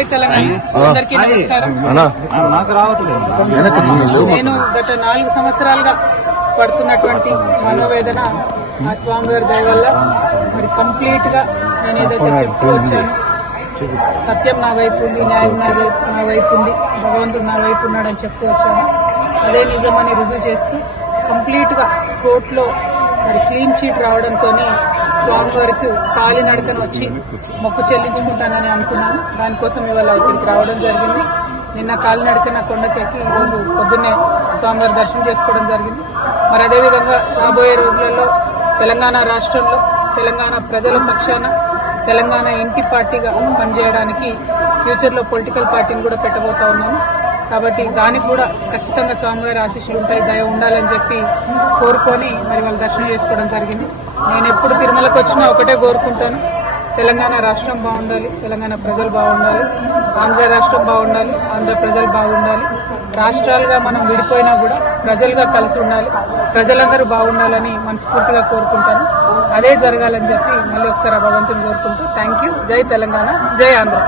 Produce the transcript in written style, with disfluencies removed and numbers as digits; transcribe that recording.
అందరికీ నమస్కారం. నేను గత 4 సంవత్సరాలుగా పడుతున్నటువంటి మనోవేదన ఆ స్వామివారి దయ వల్ల మరి కంప్లీట్ గా నేను ఏదైతే చెప్తూ వచ్చాను, సత్యం నా వైపు ఉంది, న్యాయం నా వైపు ఉంది, భగవంతుడు నా వైపు ఉన్నాడని చెప్తూ వచ్చాను. అదే నిజమని రుజువు చేస్తూ కంప్లీట్ గా కోర్టులో మరి క్లీన్ చీట్ రావడంతోనే స్వామివారికి కాలినడకన వచ్చి మొక్కు చెల్లించుకుంటానని అనుకున్నాను. దానికోసం ఇవాళ ఇక్కడికి రావడం జరిగింది. నిన్న కాలినడకన కొండకెక్కి ఈరోజు పొద్దున్నే స్వామివారి దర్శనం చేసుకోవడం జరిగింది. మరి అదేవిధంగా రాబోయే రోజులలో తెలంగాణ రాష్ట్రంలో తెలంగాణ ప్రజల పక్షాన తెలంగాణ ఇంటి పార్టీగా పనిచేయడానికి ఫ్యూచర్లో పొలిటికల్ పార్టీని కూడా పెట్టబోతా ఉన్నాను. కాబట్టి దానికి కూడా ఖచ్చితంగా స్వామివారి ఆశీస్సులు ఉంటాయి, దయ ఉండాలని చెప్పి కోరుకొని మరి వాళ్ళు దర్శనం చేసుకోవడం జరిగింది. నేను ఎప్పుడు తిరుమలకు వచ్చినా ఒకటే కోరుకుంటాను, తెలంగాణ రాష్ట్రం బాగుండాలి, తెలంగాణ ప్రజలు బాగుండాలి, ఆంధ్ర రాష్ట్రం బాగుండాలి, ఆంధ్ర ప్రజలు బాగుండాలి. రాష్ట్రాలుగా మనం విడిపోయినా కూడా ప్రజలుగా కలిసి ఉండాలి, ప్రజలందరూ బాగుండాలని మనస్ఫూర్తిగా కోరుకుంటాను. అదే జరగాలని చెప్పి మళ్ళీ ఒకసారి భగవంతుని కోరుకుంటూ థ్యాంక్ యూ. జై తెలంగాణ, జై ఆంధ్ర.